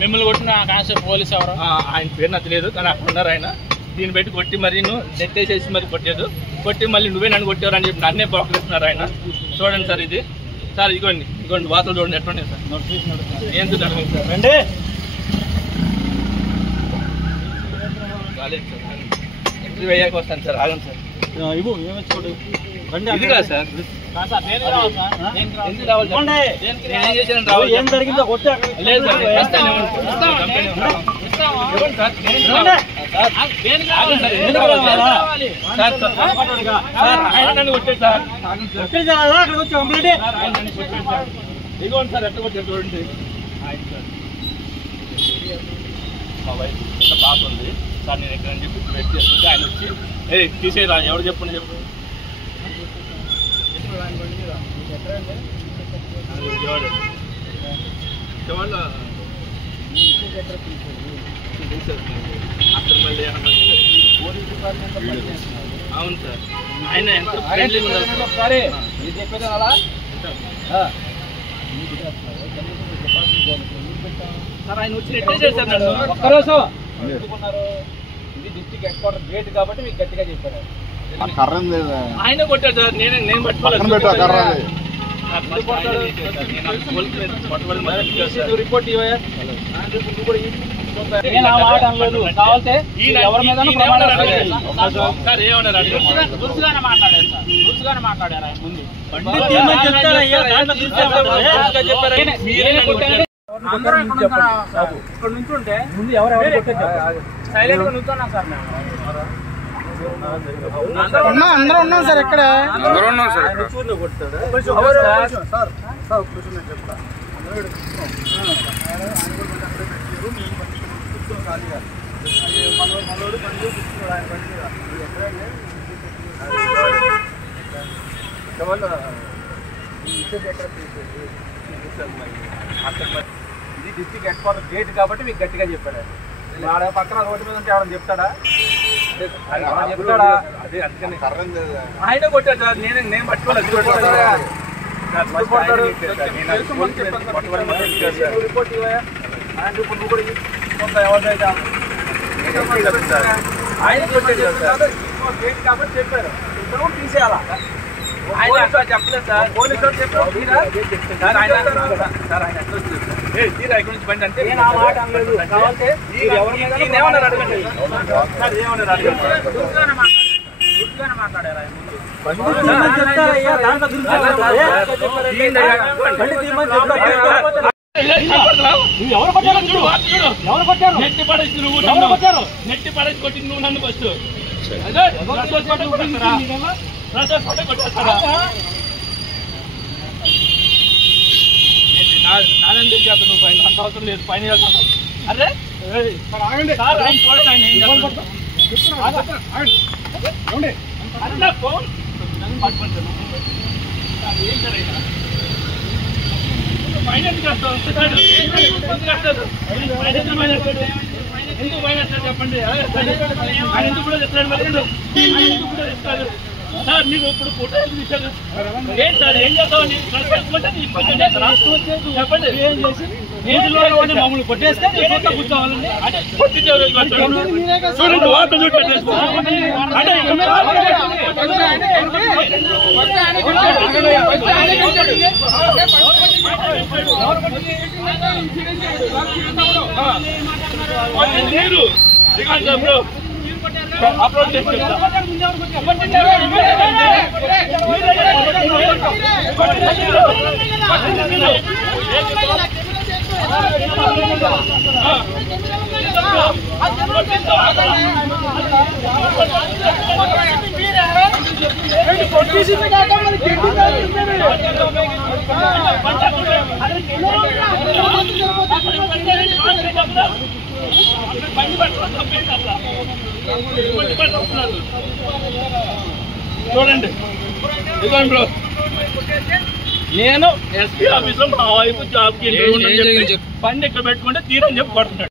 మిమ్మల్ని కొట్టిన constable police ఎవరు? ఆయన పేరు నాకు తెలియదు, కానీ అక్కడ ఉన్నారు ఆయన. దీన్ని పెట్టి కొట్టి మరి నువ్వు నెట్టేసేసి మరి కొట్టాడు. కొట్టి మళ్ళీ నువ్వే నన్ను కొట్టారు అని చెప్పి నన్నే పోకరిస్తున్నారు ఆయన. చూడండి సార్, ఇది సార్ ఇదిగోండి వార్తలు చూడండి ఎట్లున్నాయి సార్. ఎందుకు అడగండి సార్, రండి. కాలేదు సార్, ఇంటర్వ్యూ అయ్యాక వస్తాను సార్, ఆగండి సార్. ఇది కాదు సార్, ఎందుకు రావాలి సార్? నేనేం చేశాను రావాలి? ఏం జరిగిందో కొట్టా లేదు సార్, ఇదిగోండి సార్ ఎట్లా కొట్టారు చూడండి. మా వైఫ్ పాప ఉంది సార్, నేను ఎక్కడ చెప్పి ఇప్పుడు వెయిట్ చేస్తుంటే ఆయన వచ్చి తీసేరా ఎవరు చెప్పండి చెప్పు. అవును సార్, ఆయన ఎంత ఫ్రెండ్లీగా ఉన్నారు సార్. ఆయన వచ్చి రిటైర్ చేశారు నన్ను. ఒక్కరోజు ఎందుకున్నారు? ఇది డిస్ట్రిక్ట్ హెడ్ క్వార్టర్ గేట్ కాబట్టి మీకు గట్టిగా చెప్పారు. ఆయన కొట్టాడు సార్, నేను పట్టుకోలేదు. రిపోర్ట్ ఇవ్వయా? కావాలంటే ఎవరి మీద దురుసుగానే మాట్లాడారు సార్, దురుసుగానే మాట్లాడారు ఆయన ముందు. ఇక్కడ నుంచి ఉంటే ముందు ఎవరెవరు సైలెంట్ గా నుంచున్నాం సార్ మేము. అందరూ ఉన్నాం సార్, ఇక్కడ అందరూ ఉన్నాం సార్. ఇది డిస్ట్రిక్ట్ హెడ్ క్వార్టర్ గేట్ కాబట్టి మీకు గట్టిగా చెప్పాడు. ఆడ పక్కన రోడ్డు మీద ఉంటే ఎవరైనా చెప్తాడా? చెప్తాడా? అదే అందుకని ఆయన కొట్టాడు సార్, నేను పట్టుకోలేదు. రిపోర్ట్ ఇవ్వయా? ఆయన ఇప్పుడు నువ్వు కూడా కొంత ఎవరిదైతే ఆయన కొట్టాడు గేట్ కాబట్టి చెప్పారు, తీసేయాలా? ఆయన అట్లా చెప్పలేదు సార్, పోలీసు వాళ్ళు చెప్పారు. తీరా ఇక్కడ నుంచి బండి అంటే నేను ఆ మాట అనలేదు. కావాలంటే ఏమన్నారు అడగండి సార్, ఏమన్నారు అడగండి. దుర్గానే మాట్లాడారు ఆయన ముందు. నెట్టి పడేసి కొట్టి నువ్వు నన్ను ఫస్ట్ నాదంటే చేత నువ్వు పైన అంత అవసరం లేదు, పైన అరే ఫోన్ ఏం సరైనా ఫైనాన్స్ చేస్తావు ఎందుకు ఫైనాన్స్ చెప్పండి. ఆయన ఎందుకు కూడా చెప్తాడు మరి, ఎందుకు కూడా చెప్తాడు సార్. మీకు ఇప్పుడు ఫోటో ఎందుకు ఇచ్చారు? ఏంటి సార్, ఏం చేస్తామని చెప్పండి. ఏం చేసి నీటిలో మమ్మల్ని కొట్టేస్తే కూర్చోవాలండి అంటే కొట్టించారు. చూడండి వార్త చూపెట్టేసుకో అంటే మీరు బ్రో అప్లోడ్ చేసి చూడండి ఇదిగోండి బ్రో, నేను ఎస్పీ ఆఫీస్ లో మా వైపు జాబ్కి బండి ఇక్కడ పెట్టుకుంటే తీరని చెప్పి పడుతున్నాడు.